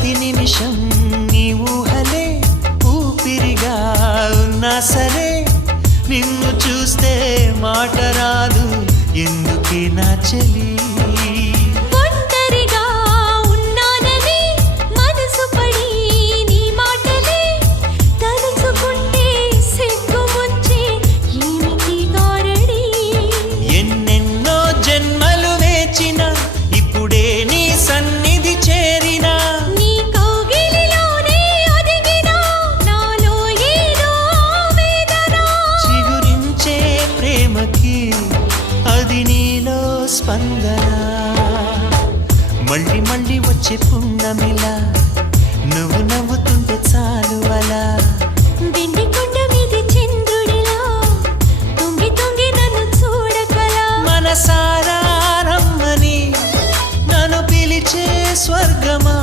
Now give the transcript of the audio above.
ప్రతి నిమిషం నీ ఊహలే ఊపిరిగా ఉన్నా సరే నిన్ను చూస్తే మాట రాదు ఎందుకే నా చెలి అది నీలో స్పందన మళ్ళీ మళ్ళీ వచ్చే పున్నమిలా నువ్వు నవ్వుతుంటే చాలు అలా వెండి కొండ మీద చంద్రుడిలా తొంగి తొంగి నన్ను చూడకలా మనసారా రమ్మని నన్ను పిలిచే స్వర్గమా